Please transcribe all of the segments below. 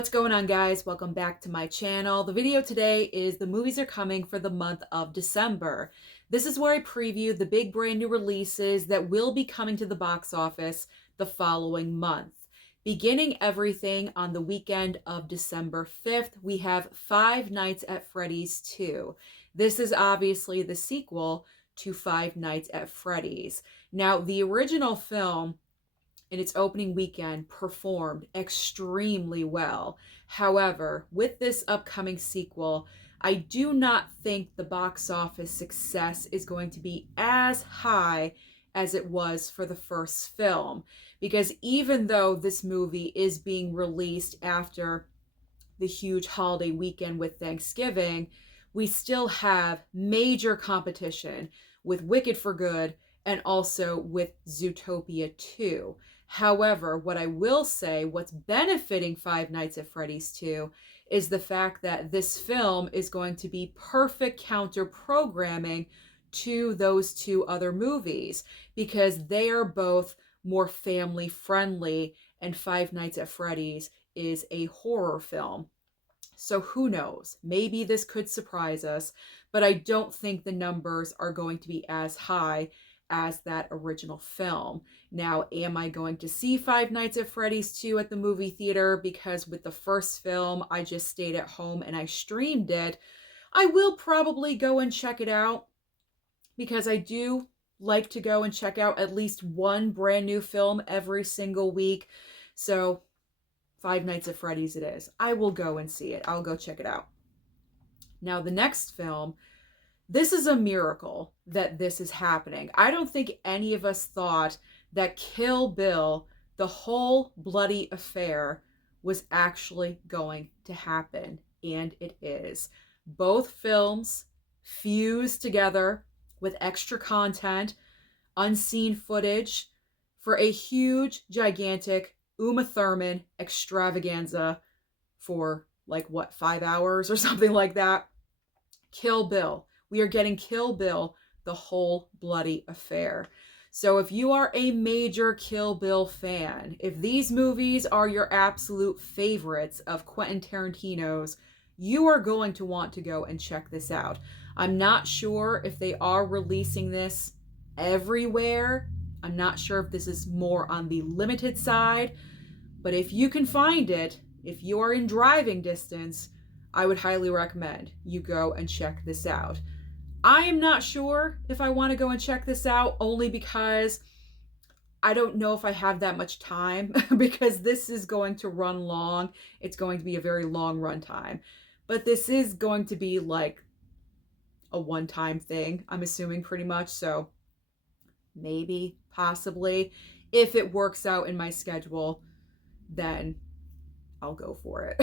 What's going on, guys? Welcome back to my channel. The video today is the movies are coming for the month of December. This is where I preview the big brand new releases that will be coming to the box office the following month. Beginning everything on the weekend of December 5th, we have Five Nights at Freddy's 2. This is obviously the sequel to Five Nights at Freddy's. Now, the original film in its opening weekend performed extremely well. However, with this upcoming sequel, I do not think the box office success is going to be as high as it was for the first film. Because even though this movie is being released after the huge holiday weekend with Thanksgiving, we still have major competition with Wicked for Good and also with Zootopia 2. However, what I will say, what's benefiting Five Nights at Freddy's 2 is the fact that this film is going to be perfect counter programming to those two other movies because they are both more family friendly and Five Nights at Freddy's is a horror film. So who knows? Maybe this could surprise us, but I don't think the numbers are going to be as high as that original film. Now, am I going to see Five Nights at Freddy's 2 at the movie theater? Because with the first film, I just stayed at home and I streamed it. I will probably go and check it out because I do like to go and check out at least one brand new film every single week. So Five Nights at Freddy's it is. I will go and see it. I'll go check it out. Now, the next film, this is a miracle that this is happening. I don't think any of us thought that Kill Bill, the whole bloody affair, was actually going to happen, and it is. Both films fused together with extra content, unseen footage for a huge, gigantic Uma Thurman extravaganza for 5 hours or something like that. Kill Bill. We are getting Kill Bill, the whole bloody affair. So if you are a major Kill Bill fan, if these movies are your absolute favorites of Quentin Tarantino's, you are going to want to go and check this out. I'm not sure if they are releasing this everywhere. I'm not sure if this is more on the limited side, but if you can find it, if you are in driving distance, I would highly recommend you go and check this out. I am not sure if I want to go and check this out, only because I don't know if I have that much time because this is going to run long. It's going to be a very long run time. But this is going to be like a one-time thing, I'm assuming pretty much. So maybe, possibly, if it works out in my schedule, then I'll go for it.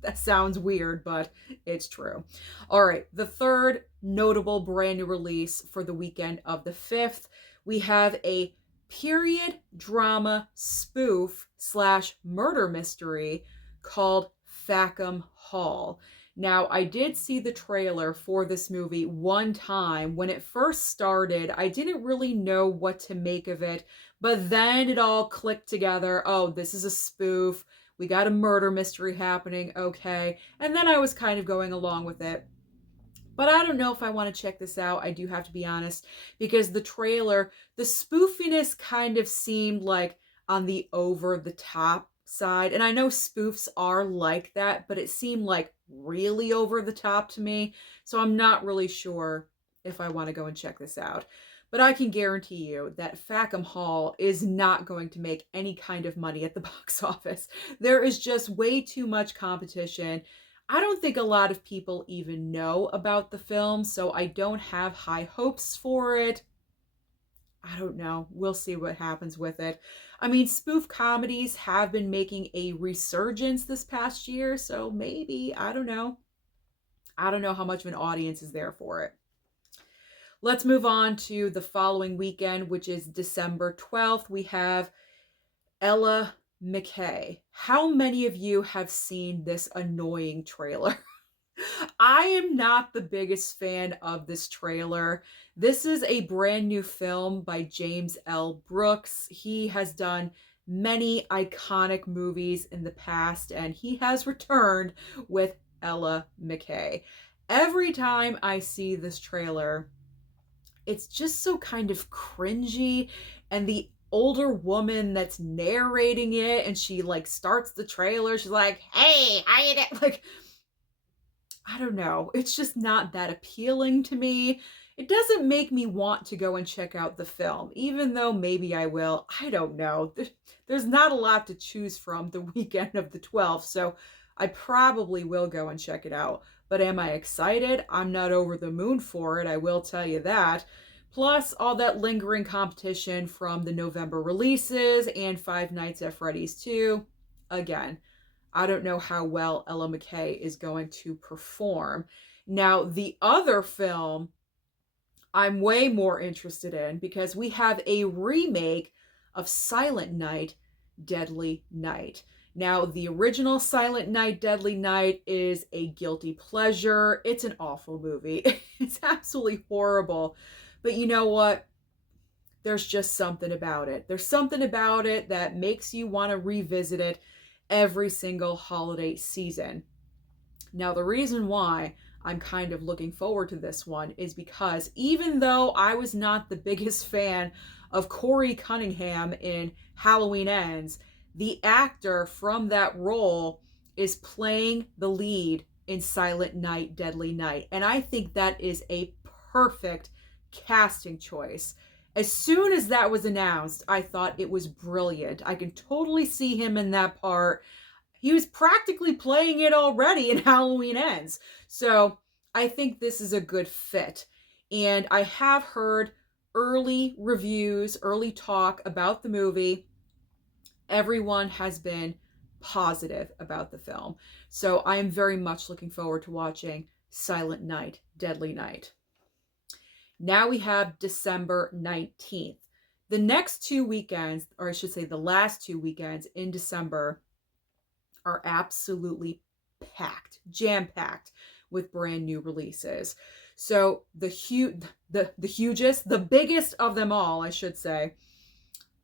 That sounds weird, but it's true. All right, the third notable brand new release for the weekend of the 5th, we have a period drama spoof / murder mystery called Fackham Hall. Now, I did see the trailer for this movie one time. When it first started, I didn't really know what to make of it, but then it all clicked together. Oh, this is a spoof. We got a murder mystery happening, okay. And then I was kind of going along with it. But I don't know if I want to check this out, I do have to be honest, because the trailer, the spoofiness kind of seemed like on the over-the-top side. And I know spoofs are like that, but it seemed like really over the top to me. So I'm not really sure if I want to go and check this out. But I can guarantee you that Facom Hall is not going to make any kind of money at the box office. There is just way too much competition. I don't think a lot of people even know about the film, so I don't have high hopes for it. I don't know. We'll see what happens with it. I mean, spoof comedies have been making a resurgence this past year, so maybe, I don't know. I don't know how much of an audience is there for it. Let's move on to the following weekend, which is December 12th. We have Ella McKay. How many of you have seen this annoying trailer? I am not the biggest fan of this trailer. This is a brand new film by James L. Brooks. He has done many iconic movies in the past, and he has returned with Ella McKay. Every time I see this trailer, it's just so kind of cringy, and the older woman that's narrating it, and she like starts the trailer, she's like, hey, how you doing? Like, I don't know, it's just not that appealing to me. It doesn't make me want to go and check out the film, even though maybe I will. I don't know. There's not a lot to choose from the weekend of the 12th, so I probably will go and check it out. But am I excited? I'm not over the moon for it, I will tell you that. Plus, all that lingering competition from the November releases and Five Nights at Freddy's 2. Again, I don't know how well Ella McKay is going to perform. Now, the other film I'm way more interested in, because we have a remake of Silent Night, Deadly Night. Now, the original Silent Night, Deadly Night is a guilty pleasure. It's an awful movie. It's absolutely horrible. But you know what? There's just something about it. There's something about it that makes you want to revisit it every single holiday season. Now, the reason why I'm kind of looking forward to this one is because even though I was not the biggest fan of Corey Cunningham in Halloween Ends, the actor from that role is playing the lead in Silent Night, Deadly Night. And I think that is a perfect casting choice. As soon as that was announced, I thought it was brilliant. I can totally see him in that part. He was practically playing it already in Halloween Ends. So I think this is a good fit. And I have heard early reviews, early talk about the movie. Everyone has been positive about the film. So I am very much looking forward to watching Silent Night, Deadly Night. Now we have December 19th. The next 2 weekends, or I should say the last 2 weekends in December, are absolutely packed, jam-packed with brand new releases. So the hugest, the biggest of them all, I should say,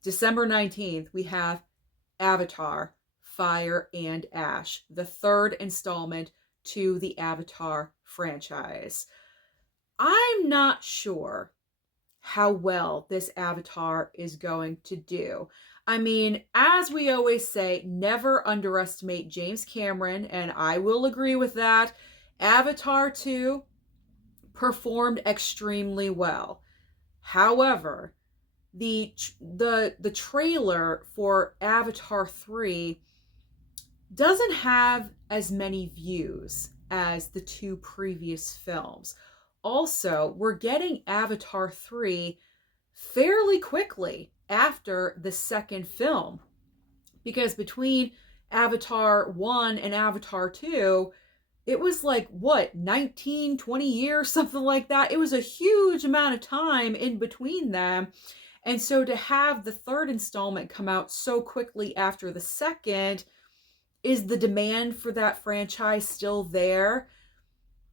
December 19th, we have Avatar, Fire and Ash, the third installment to the Avatar franchise. I'm not sure how well this Avatar is going to do. I mean, as we always say, never underestimate James Cameron, and I will agree with that. Avatar 2 performed extremely well. However, the trailer for Avatar 3 doesn't have as many views as the 2 previous films. Also, we're getting Avatar 3 fairly quickly after the second film, because between Avatar 1 and Avatar 2, it was like, what, 19, 20 years, something like that. It was a huge amount of time in between them. And so to have the third installment come out so quickly after the second, is the demand for that franchise still there?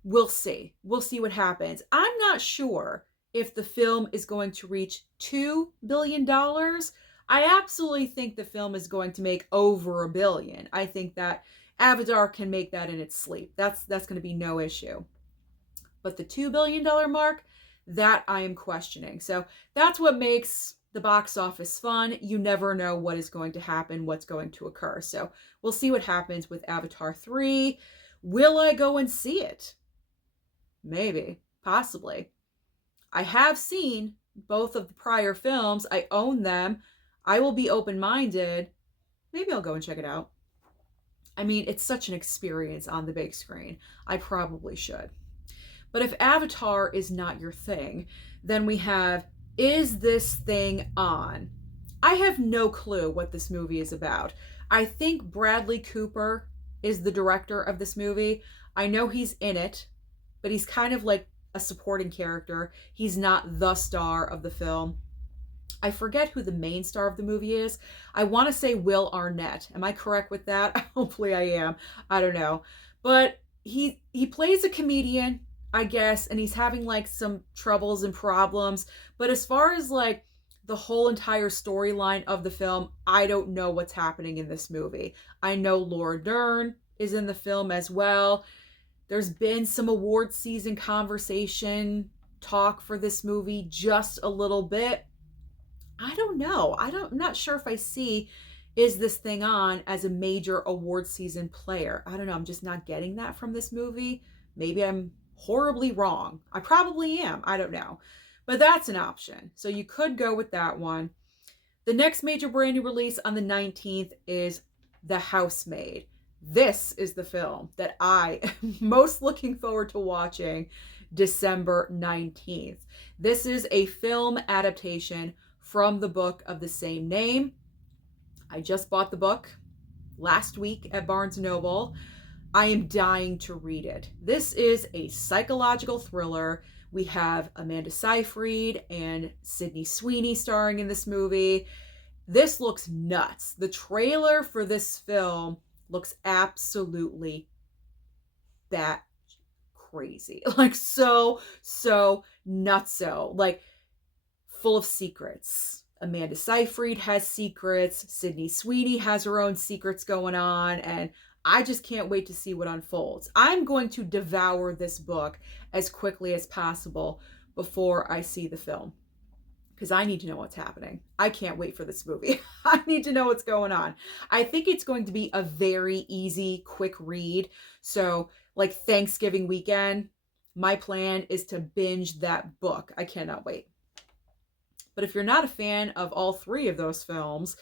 We'll see. We'll see what happens. I'm not sure if the film is going to reach $2 billion. I absolutely think the film is going to make over $1 billion. I think that Avatar can make that in its sleep. That's going to be no issue. But the $2 billion mark, that I am questioning. So that's what makes the box office fun. You never know what is going to happen, what's going to occur. So we'll see what happens with Avatar 3. Will I go and see it? Maybe, possibly. I have seen both of the prior films. I own them. I will be open-minded. Maybe I'll go and check it out. I mean, it's such an experience on the big screen. I probably should. But if Avatar is not your thing, then we have Is This Thing On? I have no clue what this movie is about. I think Bradley Cooper is the director of this movie. I know he's in it, but he's kind of like a supporting character. He's not the star of the film. I forget who the main star of the movie is. I want to say Will Arnett. Am I correct with that? Hopefully I am. I don't know. But he plays a comedian, I guess, and he's having like some troubles and problems. But as far as like the whole entire storyline of the film, I don't know what's happening in this movie. I know Laura Dern is in the film as well. There's been some award season conversation talk for this movie, just a little bit. I don't know. I'm not sure if I see, is this thing on as a major award season player. I don't know. I'm just not getting that from this movie. Maybe I'm horribly wrong. I probably am. I don't know. But that's an option. So you could go with that one. The next major brand new release on the 19th is The Housemaid. This is the film that I am most looking forward to watching December 19th. This is a film adaptation from the book of the same name. I just bought the book last week at Barnes & Noble. I am dying to read it. This is a psychological thriller. We have Amanda Seyfried and Sydney Sweeney starring in this movie. This looks nuts. The trailer for this film looks absolutely bat crazy. Like so nutso. Like full of secrets. Amanda Seyfried has secrets. Sydney Sweeney has her own secrets going on. And I just can't wait to see what unfolds. I'm going to devour this book as quickly as possible before I see the film, because I need to know what's happening. I can't wait for this movie. I need to know what's going on. I think it's going to be a very easy, quick read. So like Thanksgiving weekend, my plan is to binge that book. I cannot wait. But if you're not a fan of all three of those films,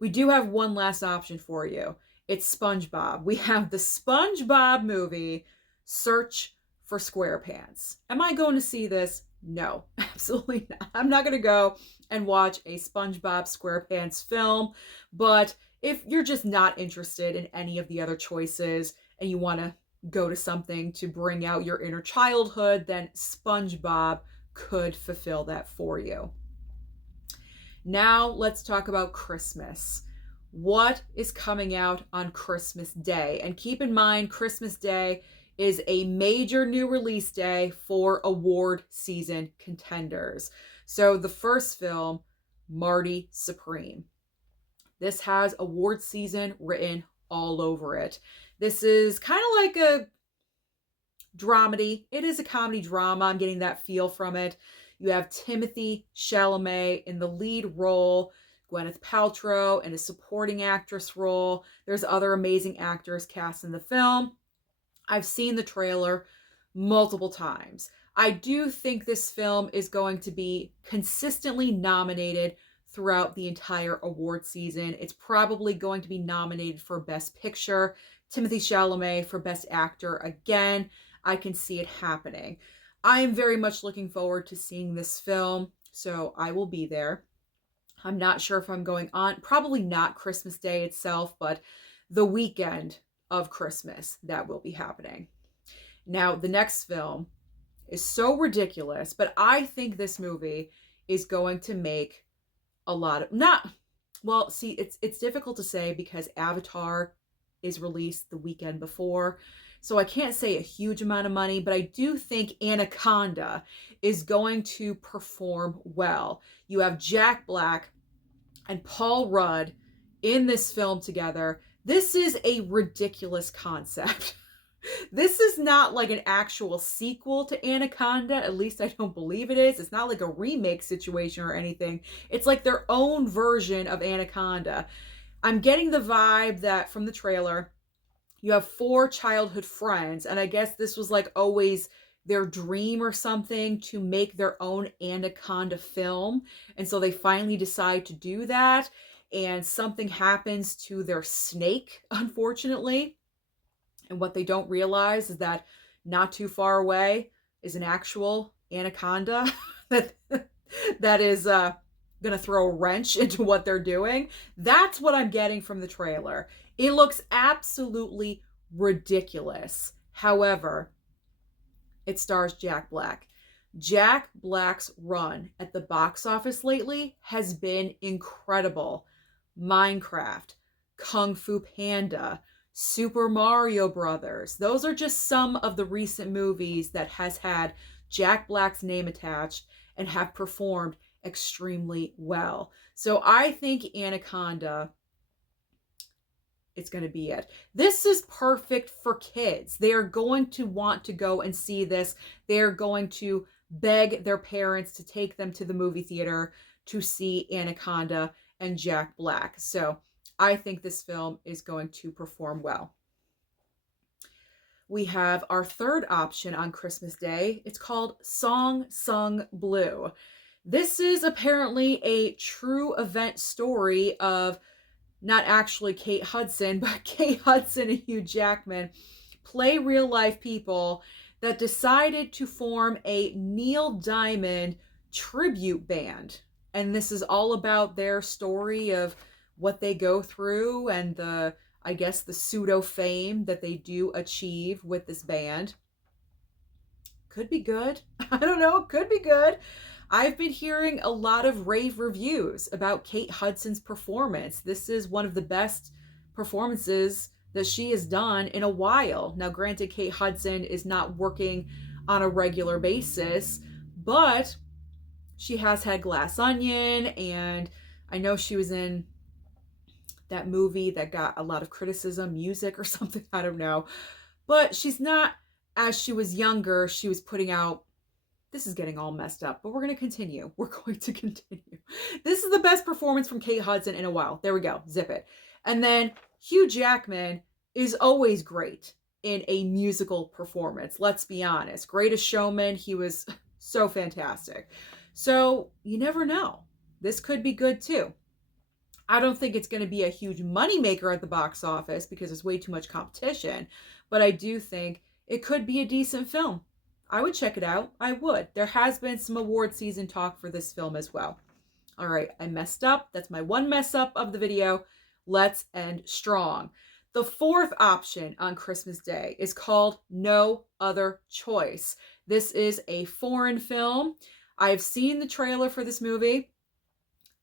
we do have one last option for you. It's SpongeBob. We have the SpongeBob movie, Search for SquarePants. Am I going to see this? No, absolutely not. I'm not going to go and watch a SpongeBob SquarePants film. But if you're just not interested in any of the other choices and you want to go to something to bring out your inner childhood, then SpongeBob could fulfill that for you. Now let's talk about Christmas. What is coming out on Christmas Day? And keep in mind, Christmas Day is a major new release day for award season contenders. So the first film, Marty Supreme. This has award season written all over it. This is kind of like a dramedy. It is a comedy drama. I'm getting that feel from it. You have Timothée Chalamet in the lead role, Gwyneth Paltrow in a supporting actress role. There's other amazing actors cast in the film. I've seen the trailer multiple times. I do think this film is going to be consistently nominated throughout the entire award season. It's probably going to be nominated for Best Picture. Timothée Chalamet for Best Actor. Again, I can see it happening. I am very much looking forward to seeing this film, so I will be there. I'm not sure if I'm going on, probably not Christmas Day itself, but the weekend of Christmas, that will be happening. Now, the next film is so ridiculous, but I think this movie is going to make a lot of, it's difficult to say because Avatar is released the weekend before, so I can't say a huge amount of money, but I do think Anaconda is going to perform well. You have Jack Black and Paul Rudd in this film together. This is a ridiculous concept. This is not like an actual sequel to Anaconda. At least I don't believe it is. It's not like a remake situation or anything. It's like their own version of Anaconda. I'm getting the vibe that from the trailer, you have 4 childhood friends, and I guess this was like always their dream or something to make their own Anaconda film. And so they finally decide to do that, and something happens to their snake, unfortunately. And what they don't realize is that not too far away is an actual anaconda that is going to throw a wrench into what they're doing. That's what I'm getting from the trailer. It looks absolutely ridiculous. However, it stars Jack Black. Jack Black's run at the box office lately has been incredible. Minecraft, Kung Fu Panda, Super Mario Brothers. Those are just some of the recent movies that has had Jack Black's name attached and have performed extremely well. So I think Anaconda, it's going to be it. This is perfect for kids. They are going to want to go and see this. They're going to beg their parents to take them to the movie theater to see Anaconda and Jack Black. So I think this film is going to perform well. We have our third option on Christmas Day. It's called Song Sung Blue. This is apparently a true event story of not actually Kate Hudson, but Kate Hudson and Hugh Jackman play real life people that decided to form a Neil Diamond tribute band. And this is all about their story of what they go through and the pseudo fame that they do achieve with this band. Could be good. I don't know. Could be good. I've been hearing a lot of rave reviews about Kate Hudson's performance. This is one of the best performances that she has done in a while. Now, granted, Kate Hudson is not working on a regular basis, but she has had Glass Onion, and I know she was in that movie that got a lot of criticism, Music or something, I don't know. But she's not, as she was younger, she was putting out, this is getting all messed up, but we're going to continue. We're going to continue. This is the best performance from Kate Hudson in a while. There we go. Zip it. And then Hugh Jackman is always great in a musical performance. Let's be honest. Greatest Showman. He was so fantastic. So you never know. This could be good too. I don't think it's going to be a huge moneymaker at the box office because there's way too much competition, but I do think it could be a decent film. I would check it out. I would. There has been some award season talk for this film as well. All right, I messed up. That's my one mess up of the video. Let's end strong. The fourth option on Christmas Day is called No Other Choice. This is a foreign film. I've seen the trailer for this movie,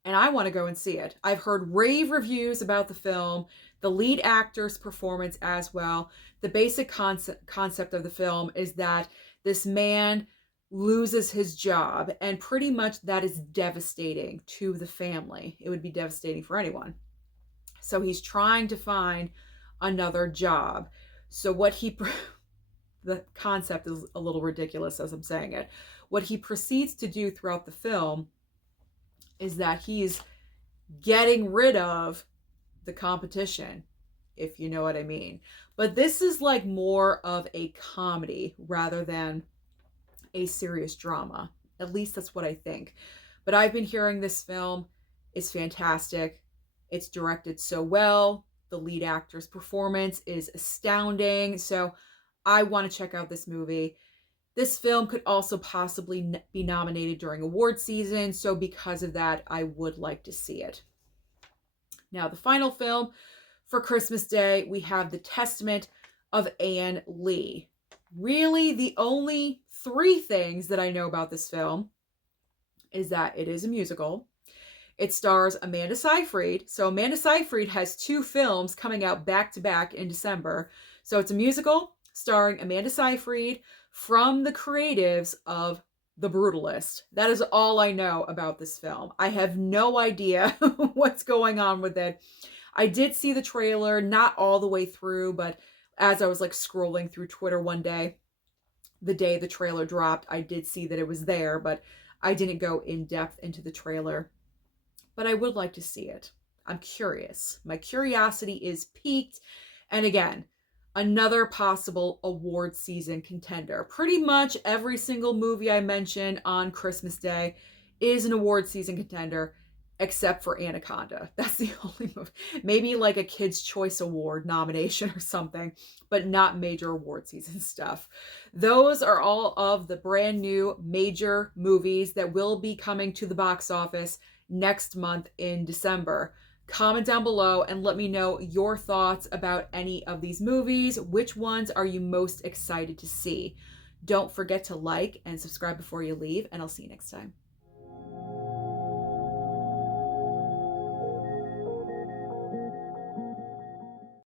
and I want to go and see it. I've heard rave reviews about the film, the lead actor's performance as well. The basic concept of the film is that this man loses his job, and pretty much that is devastating to the family. It would be devastating for anyone. So he's trying to find another job. So the concept is a little ridiculous as I'm saying it. What he proceeds to do throughout the film is that he's getting rid of the competition, if you know what I mean. But this is like more of a comedy rather than a serious drama. At least that's what I think. But I've been hearing this film is fantastic. It's directed so well. The lead actor's performance is astounding. So I want to check out this movie. This film could also possibly be nominated during award season. So because of that, I would like to see it. Now, the final film for Christmas Day, we have The Testament of Anne Lee. Really, the only three things that I know about this film is that it is a musical. It stars Amanda Seyfried. So Amanda Seyfried has two films coming out back to back in December. So it's a musical starring Amanda Seyfried from the creatives of The Brutalist. That is all I know about this film. I have no idea what's going on with it. I did see the trailer, not all the way through, but as I was like scrolling through Twitter one day, the day the trailer dropped, I did see that it was there, but I didn't go in depth into the trailer. But I would like to see it. I'm curious. My curiosity is piqued. And again, another possible award season contender. Pretty much every single movie I mention on Christmas Day is an award season contender, except for Anaconda. That's the only movie. Maybe like a Kids' Choice Award nomination or something, but not major award season stuff. Those are all of the brand new major movies that will be coming to the box office next month in December. Comment down below and let me know your thoughts about any of these movies. Which ones are you most excited to see? Don't forget to like and subscribe before you leave, and I'll see you next time.